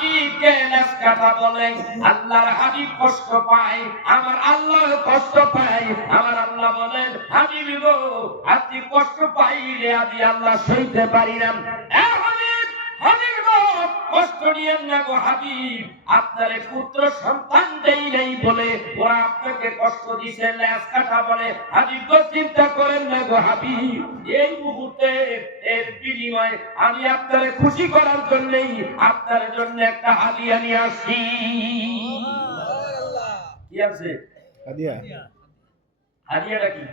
হাবিবকে নাস কাটা বলে, আল্লাহর হাবিব কষ্ট পায়, আমার আল্লাহ কষ্ট পায়। আমার আল্লাহ বলেন, হাবিব গো আপনি কষ্ট পাইলে আমি আল্লাহ সইতে পারি না। হাবিব গো কষ্ট নিয়েন না গো হাবিব, আপনার পুত্র সন্তান দেই নাই বলে ওরা আপনাকে কষ্ট দিছে, লেজ কাটা বলে। হাবিব গো চিন্তা করেন না গো হাবিব, এই মুহূর্তে এর বিনিময়ে আমি আপনার খুশি করার জন্যই আপনার জন্য একটা হাদিয়া নিয়ে আসছি। কি আছে হাদিয়া? হাদিয়াটা কি?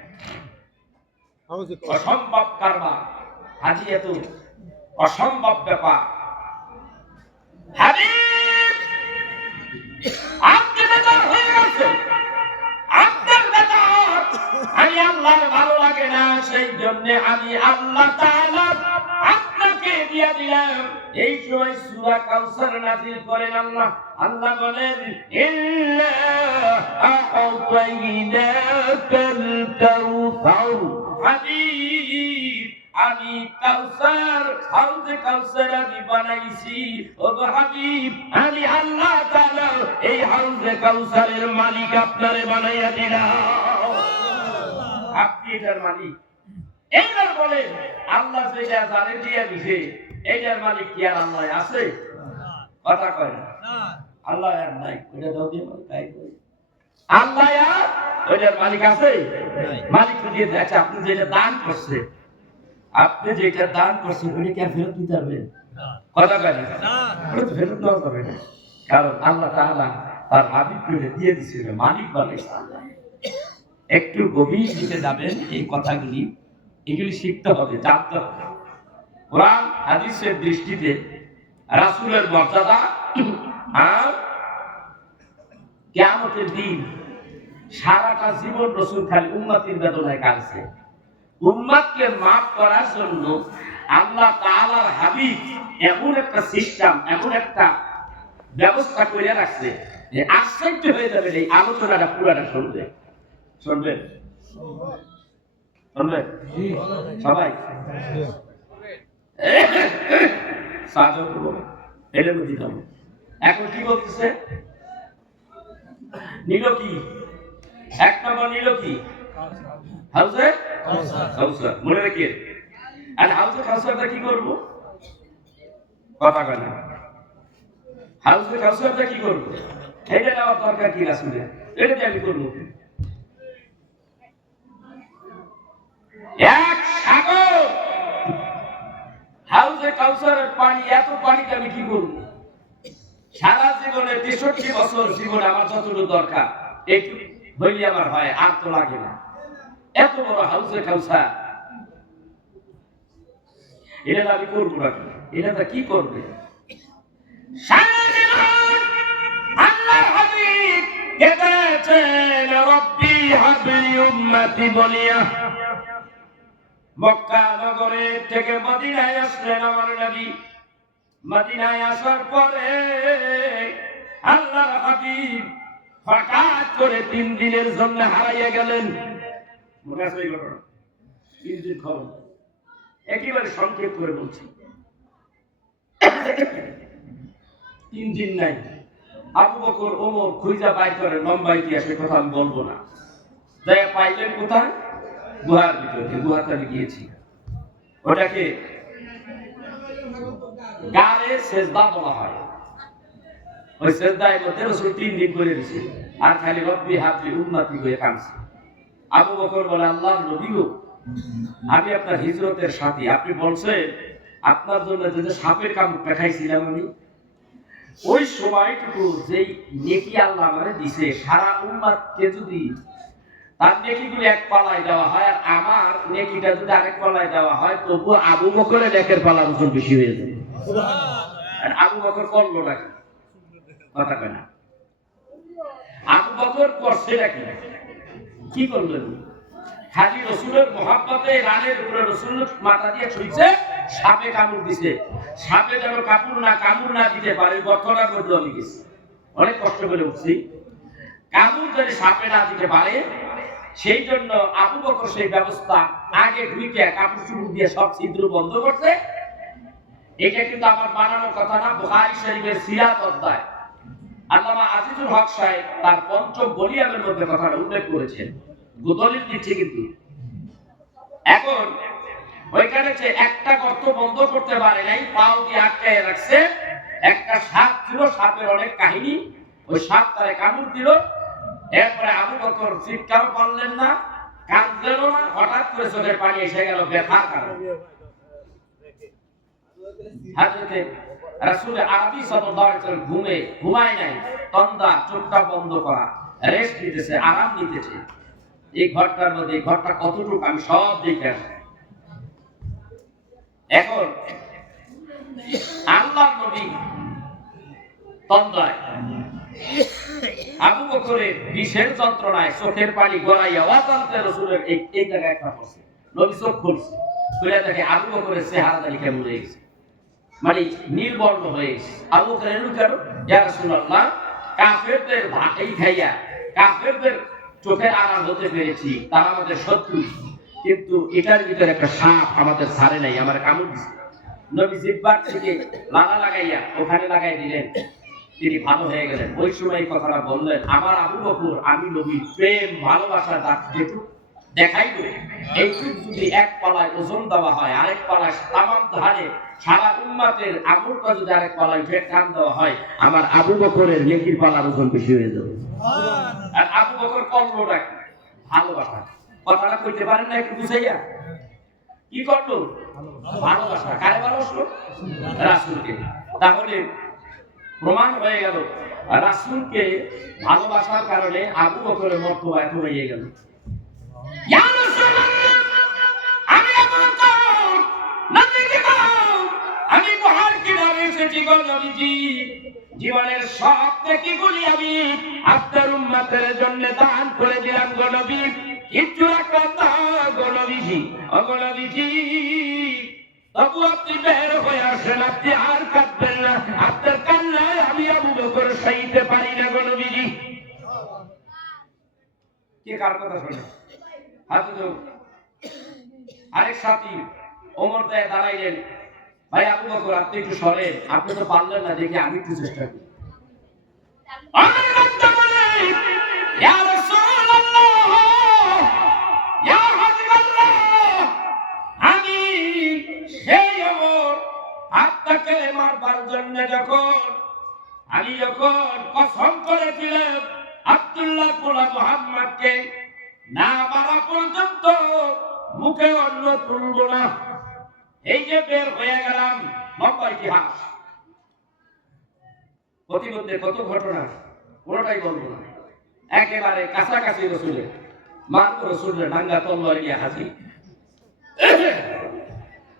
অসম্ভব কারবার। হাদিয়া তো অসম্ভব ব্যাপার। হাবিব আপনি বেজার হয়ে গেছে, আপনার বেজার আমি আল্লাহর ভালো লাগে না, সেই জন্য আমি আল্লাহ তাআলা আপনাকে দিয়ে দিলাম। এই সময় সূরা কাউসার নাযিল করেন আল্লাহ। আল্লাহ বলেন, ইন্না আ'তাইনাকাল কাউসার। হাবিব আমি কাউসার, হাউজে কাউসার আমি বানাইছি। ও হাবিব আমি আল্লাহ তাআলা এই হাউজে কাউসারের মালিক আপনারে বানাইয়া দিলাম। আপনি এটার মালিক। এইবার বলে আল্লাহ যেটা জানে দিয়ে দিছে, এইটার মালিক কি আর আল্লাহ আছে? কথা কয় না, আল্লাহ আর নাই। ওইটা দাও দিয়ে তাই কই আল্লাহ আর ওইটার মালিক আছে? মালিক দিয়ে দিয়েছে। আপনি যেটা দান করছে, আপনি যেটা দান করছেন ওটা কি ফেরত দিতে পারবেন? কথা কয় না, ওটা ফেরত দেওয়া যাবে না, কারণ আল্লাহ তাআলা তার হাবিবকে দিয়ে দিয়েছিল, মালিক বানাইছে আল্লাহ। একটু গভীর দিকে যাবেন, এই কথাগুলি এগুলি শিখতে হবে, জানতে হবে। কোরআন হাদিসের দৃষ্টিতে রাসূলের মর্যাদা আর কিয়ামতের দিন সারাটা জীবন রাসূল খালি উম্মতের বেদনায় কাঁদছে। উম্মতকে মাফ করার জন্য আল্লাহ তাআলার হাবিব এমন একটা সিস্টেম, এমন একটা ব্যবস্থা করে রাখছে যে আশ্চর্য হয়ে যাবে এই আলোচনাটা পুরাটা শুনবে। শুনবেন? শুনবেন সবাই? এখন কি বলতেছে? নিল কি? এক নম্বর নিল কি? হাউজে কাউসার। মনে রাখেন, আর হাউজে কাউসারটা কি করবো? কথা কয় না। হাউজে কাউসারটা কি করবো? এটা নেওয়ার দরকার কি রাসূলের? এটা দিয়ে আমি করবো এক সাগর হাউজে কাউসারের পানি, এত পানিতে আমি কি করবো? সারা জীবনে 63 বছর জীবন আমার যতটুকু দরকার একটু হইলে আমার হয়, আর তো লাগে না। এত বড় হাউজে কাউসার, এটা আমি করবো না। এটা কি করবে? সারা জীবন আল্লাহর হাবিব কেঁদেছেন, রব্বি হাবলি উম্মতি বলিয়া। মক্কা নগরে থেকে মদিনায় আসলেন আমার নবী। মদিনায় আসার পরে আল্লাহর হাবিব হঠাৎ করে 3 দিনের জন্য হারাইয়া গেলেন। মনে আছে এই ঘটনা? 3 দিন খবর একেবারে সংক্ষেপ করে বলছি। 3 দিন নাই। আবু বকর ওমর খুঁজা বাই করে, লম্বা ইতিহাসের কথা আমি বলবো না। যাই পাইলেন কোথায়? গুহার ভিতরে। গুহাতে আমি গিয়েছি, ওটাকে গারে সেজদা বলা হয়। ওই সেজদায় মধ্যে রাসূল 3 দিন করে দিয়েছে, আর খালি রব্বি হাবলি উম্মতি হয়ে কাঁদছে। আবু বকর বলে, আল্লাহর নবী গো, আমি আপনার হিজরতের সাথী, আপনি বলছেন আপনার জন্য যে সাপের কামড় দেখাইছিলাম আমি, ওই সময়টুকু যেই নেকি আল্লাহ আমারে দিছে, সারা উম্মতকে যদি তার নেকিগুলো এক পালায় দেওয়া হয় আর আমার নেকিটা যদি আরেক পালায় দেওয়া হয়, তবু আবু বকরের নেকের পালা ওজন বেশি হয়ে যাবে। আর আবু বকর করলো নাকি? কথা কয় না। আবু বকর করছে নাকি? কি করলেন? খালি রাসূলের মহব্বতে রানের উপরে রাসূল মাথা দিয়ে ছুঁইছে, সাপে কামড় দিছে। সাপে যেন কামড় না দিতে পারে, গর্তটার মধ্যে আমি গেছি, অনেক কষ্ট করে উঠছি, কামড় যেন সাপে না দিতে পারে, সেই জন্য আবু বকর সেই ব্যবস্থা আগে ঢুকে কাপড় চুপড় দিয়ে সব ছিদ্র বন্ধ করছে। এটা কিন্তু আমার বানানোর কথা না, বুখারী শরীফের সিরাত অধ্যায় আল্লামা আজিজুল হক সাহেব তার পঞ্চম ভলিউমের মধ্যে কথাটা উল্লেখ করেছেন। দলিল দিচ্ছে কিন্তু। এখন ওইখানে যে একটা গর্ত বন্ধ করতে পারে নাই, পাও দিয়ে আটকায় রাখছে। একটা সাপ ছিল, সাপের অনেক কাহিনী। ওই সাপ তারে কামড় দিল। এরপরে আবু বকর চিৎকারও পারলেন না, কাঁদলেনও না, হঠাৎ করে চোখের পানি এসে গেল ব্যথার কারণে। হযরতে রাসূল আরবি সাল্লাল্লাহু আলাইহি ওয়াসাল্লাম ঘুমায় নাই, তন্দা চোখটা বন্ধ করা, রেস্ট নিতেছে, আরাম নিতেছে। এই ঘরটার মধ্যে, এই ঘরটা কতটুকু আমি সব দেখে আসি। এখন আল্লাহর নবী তন্দায় আবু বকরের বিষের যন্ত্রণায় চোখের পানি গড়াইয়া ওয়াজানতে রাসূলের এই জায়গায় একটা পড়ছে। নবী চোখ খুলছে, খুলে দেখে আবু বকরের চেহারা দালি কেমন হয়ে গেছে, মানে নির্বর্ণ হয়ে গেছে। আবু বকর এলু কেন? ইয়া রাসূলুল্লাহ, কাফেরদের ভাটাই খাইয়া কাফেরদের চোখের আড়াল হতে পেরেছি, তারা আমাদের শত্রু, কিন্তু এটার ভিতরে একটা সাপ আমাদের ছাড়ে নাই, আমার কামড় দিছে। নবী জিহ্বার থেকে লাগা লাগাইয়া ওখানে লাগাই দিলেন, তিনি ভালো হয়ে গেলেন। ওই সময় এই কথাটা বললেন, আমার আবু বকর, আমি নবীর প্রেম ভালোবাসা যেটুকু দেখাইব, এইটুক যদি এক পালায় ওজন দেওয়া হয়, আরেক পালায় তামাম ধারে সারা উম্মতের আমলটা যদি আরেক পালায় উঠে টান দেওয়া হয়, আমার আবু বকরের নেকির পালার ওজন বেশি হয়ে যাবে। আর আবু বকর কর্মটা কি? ভালোবাসা। কথাটা কইতে পারেন না একটু বুঝাইয়া? কি করলো? ভালোবাসা। কারে ভালোবাসলো? রাসূলকে। তাহলে প্রমাণ হয়ে গেল রাসূলকে ভালোবাসার কারণে আবু বকরের মর্তবা এত হয়ে গেল। ইয়া রাসূলুল্লাহ, আমি আবু বকর নবীকে আমি উপহার কিভাবে এসেছি গো নবীজি। জীবনের সব নেকিগুলি আমি আপনার উম্মতের জন্য দান করে দিলাম গো নবী। কিচ্ছু রাখলাম না গো নবীজি। ও গো নবীজি, তবু আপনি বের হয়ে আসেন, আপনি আর কাঁদবেন না। আপনার কান্নায় আমি আবু বকর সইতে পারি না গো নবীজি। কে কার কথা শোনে? আরেক সাথী ওমর দায় দাঁড়াইলেন, ভাই আবু বকর আপনি একটু সরেন, আপনি তো পারলেন না, দেখি আমি একটু চেষ্টা করি। আমি সেই ওমর, আপনাকে মারবার জন্য আমি যখন কসম করেছিলাম আব্দুল্লাহ পোলা মুহাম্মদকে না মারা পর্যন্ত মুখে অন্ন তুলব না, এই যে বের হয়ে গেলাম। লম্বা ইতিহাস, প্রতিমধ্যে কত ঘটনা, কোনটাই বলবো না। একেবারে কাছাকাছি রসুলের, মাত্র রসুলের ডাঙ্গা তলোয়ার গিয়ে হাজির।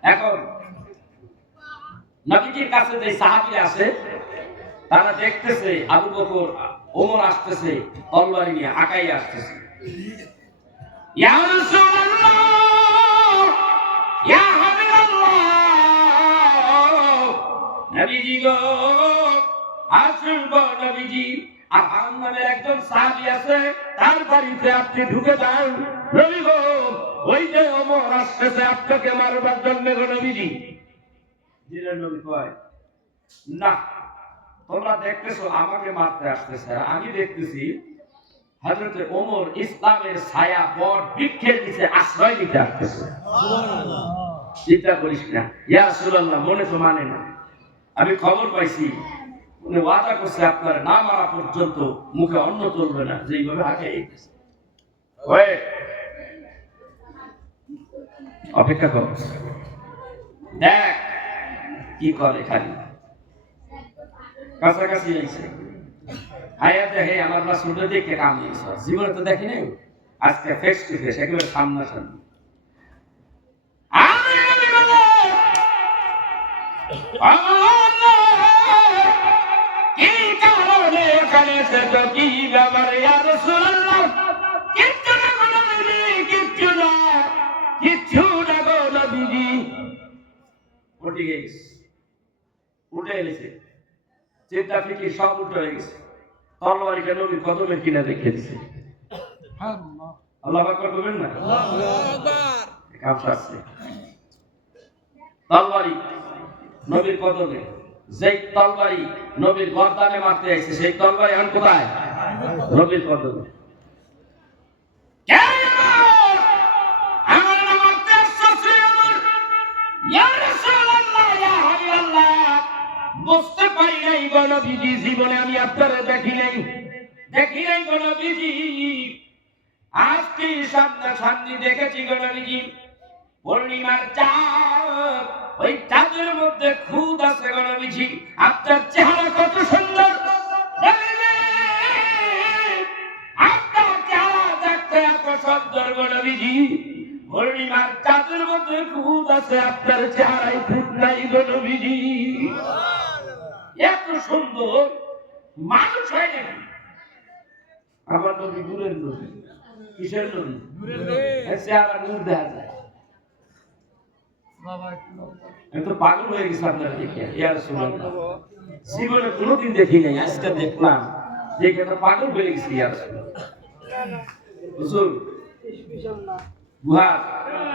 এখন নবীজির কাছে যে সাহাবীরা আছে, তারা দেখতেছে আবু বকর ওমর আসতেছে, তলোয়ার নিয়ে আকাই আসতেছে। ইয়া রাসূলুল্লাহ, ইয়া হাবিবাল্লাহ, নবীজি গো আসুন গো নবীজি। আর নামের একজন সাহাবী আছে, তার বাড়িতে আপনি ঢুকে যান নবী গো, ওই যে ওমর আসতেছে আপনাকে মারবার জন্য গো নবীজি। জিলের নবী কয়, না তোমরা দেখতেছো আমাকে মারতে আসতেছে, আমি দেখতেছি হযরতে ওমর ইসলামের ছায়া বট বৃক্ষের নিচে আশ্রয় নিতে আসতেছে। সুবহানাল্লাহ। চিন্তা করিস না ইয়া রাসূলুল্লাহ, মনে তো মানে না, আমি খবর পাইছি উনি ওয়াদা করছে আপনার না মারা পর্যন্ত মুখে অন্ন তুলবে না, যেইভাবে আগে ওই অপেক্ষা কর, দেখ কি করে। খালি কাছাকাছি আইছে, আয়া দেখে আমার রাসূলকে দেখে কাম নিয়েছে, জীবনে তো দেখি নাই, আজকে ফেস টু ফেস, একেবারে সামনাসামনি। কি কারণে এখানে এসেছো, কি ব্যাপার ইয়া রাসূলুল্লাহ? কিচ্ছু না গো নবীজি, কিচ্ছু না, কিচ্ছু না গো নবীজি। উঠে গেছে, উঠে এসেছে, চিন্তা ফিকির সব উঠে হয়ে গেছে। তলোয়ারিটা নবীর কদমে কিনা রেখে দিছে। আল্লাহু আকবার বলবেন না? আল্লাহু আকবার। কাম সারছে তলোয়ারি নবীর কদমে। যেই তরবারি নবীর গর্দানে মারতে আইছে সেই তরবারি এখন কোথায়? নবীর কদমে। আমার নাম মারতে আসছে ইয়া রাসূলুল্লাহ, ইয়া হাবিবাল্লাহ, বুঝতে পারি নাই গো নবীজি, জীবনে আমি আপনারে দেখি নাই গো নবীজি, আজকে সামনাসামনি দেখেছি গো নবীজি। পূর্ণিমার চাঁদ, ওই চাঁদের মধ্যে খুদ আছে গো নবীজি। আপনার চেহারা কত সুন্দর, আপনার চেহারা দেখতে এত সুন্দর গো নবীজি। পূর্ণিমার চাঁদের মধ্যে খুদ আছে, আপনার চেহারায় খুদ নাই গো নবীজি। এত সুন্দর মানুষ হয় নাকি? আমার নবী নূরের নবী। কিসের নবী? চেহারা নূর দেখা যায়। আমি তো পাগল হয়ে গেছি আপনার দেখে, ইয়া রাসূলুল্লাহ। জীবনে কোনোদিন দেখি নাই, আজকে দেখলাম, দেখে তো পাগল হয়ে গেছি ইয়া রাসূলুল্লাহ। হুজুর গুহার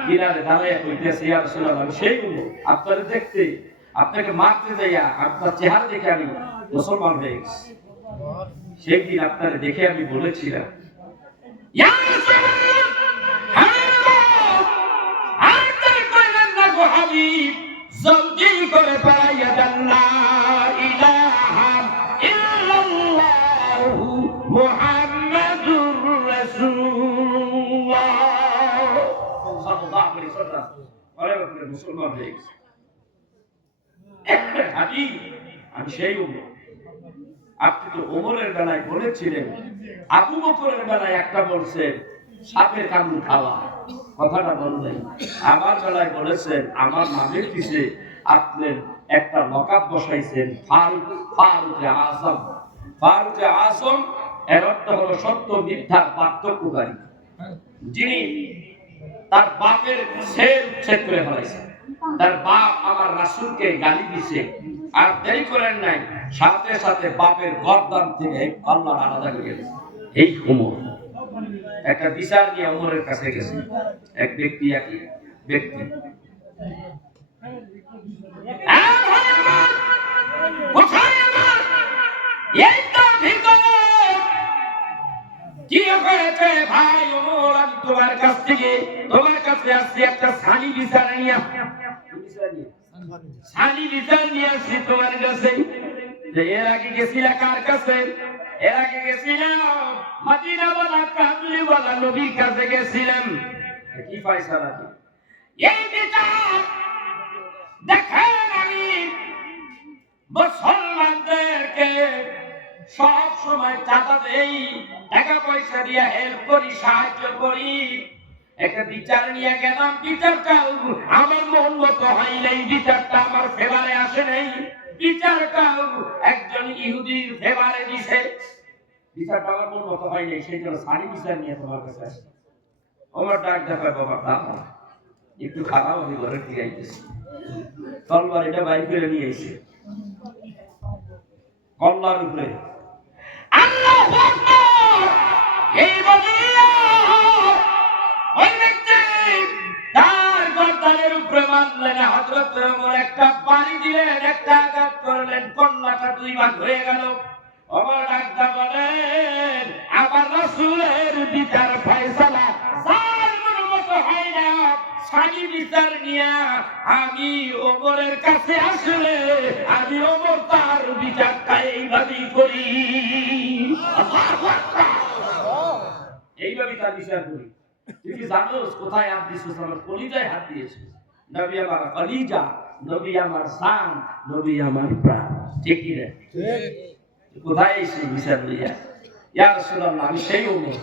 কিনারে দাঁড়িয়ে কইতেছে, ইয়া রাসূলুল্লাহ, আমি সেই আপনারে দেখতে, আপনাকে মারতে যাইয়া আপনার চেহারা দেখে আমি মুসলমান হয়ে গেছি। সেই দিন আপনারে দেখে আমি বলেছিলাম, ইয়া রাসূলুল্লাহ, হাবিব জলদি করে পাইয়া দেন, লা ইলাহা ইল্লাল্লাহু মুহাম্মাদুর রাসূলুল্লাহ সাল্লাল্লাহু আলাইহি ওয়াসাল্লাম। আরে আপনি মুসলমান হয়ে গেছেন। হাবিব, আমি সেই উম্মত। আপনি তো ওমরের বেলায় বলেছিলেন, আবু বকরের বেলায় একটা বলছেন সাপের কামড় খাওয়া, কথাটা বললেন। আমার বেলায় বলেছেন আমার নামের পিছে আপনি একটা লকাব বসাইছেন, ফারুকে আজম। ফারুকে আজম এর অর্থ হলো সত্য মিথ্যার পার্থক্যকারী, যিনি তার বাপের ছেদ উচ্ছেদ করে ফেলাইছেন। তার বাপ আমার রাসূলকে গালি দিছে, আর দেরি করেন নাই, সাথে সাথে বাপের গর্দান থেকে আল্লাহ আলাদা করে গেলেন। এই ওমর একটা বিচার নিয়ে ওমরের কাছে গেছে। এক ব্যক্তি কি হয়েছে ভাই ওমর, আমি তোমার কাছে আসছি একটা সানি বিচার নিয়ে আসছি তোমার কাছে। এর আগে গেছিলাম কার কাছে? এর আগে গেছিলাম মদিনাওয়ালা কামলিওয়ালা নবীর কাছে গেছিলাম। কি ফয়সালা কি? এই বিচার দেখেন, আমি মুসলমানদেরকে সব সময় চাঁদা দেই, টাকা পয়সা দিয়ে হেল্প করি, সাহায্য করি। একটা বিচার নিয়ে গেলাম, বিচারটা আমার মন মতো হয় নাই, বিচারটা আমার ফেভারে আসে নাই, বিচারটা একজন ইহুদির ফেভারে দিছে। বিচারটা আমার মন মতো হয় নাই, সেই জন্য সারি বিচার নিয়ে তোমার কাছে আসে। আমার ডাক দেখায়, বাবা দাদা একটু খারাপ, আমি ঘরে ফিরে আইতেছি। তলবার এটা বাইর করে নিয়ে এসে কল্লার উপরে আল্লাহু আকবার, এই বলিয়া ওই ব্যক্তি তার গর্দানের উপরে মারলেন। হযরত ওমর একটা বাড়ি দিলেন, একটা আঘাত করলেন, কল্লাটা দুই ভাগ হয়ে গেল। ওমর ডাকতে বলেন, আমার রাসূলের বিচার ফয়সালা জালিমের মতো হয় না। সানি বিচার নিয়ে আমি ওমরের কাছে আসলে আমি ওমর তার বিচারটা এইভাবেই করি, এইভাবেই তার বিচার করি। তুই কি জানোস কোথায় হাত দিয়েছিস? আমার কলিজায় হাত দিয়েছিস। নবী আমার কলিজা, নবী আমার জান, নবী আমার প্রাণ। ঠিক কি রে? কোথায় এসে বিচার লইয়া? ইয়া রাসূলুল্লাহ, আমি সেই ওমর।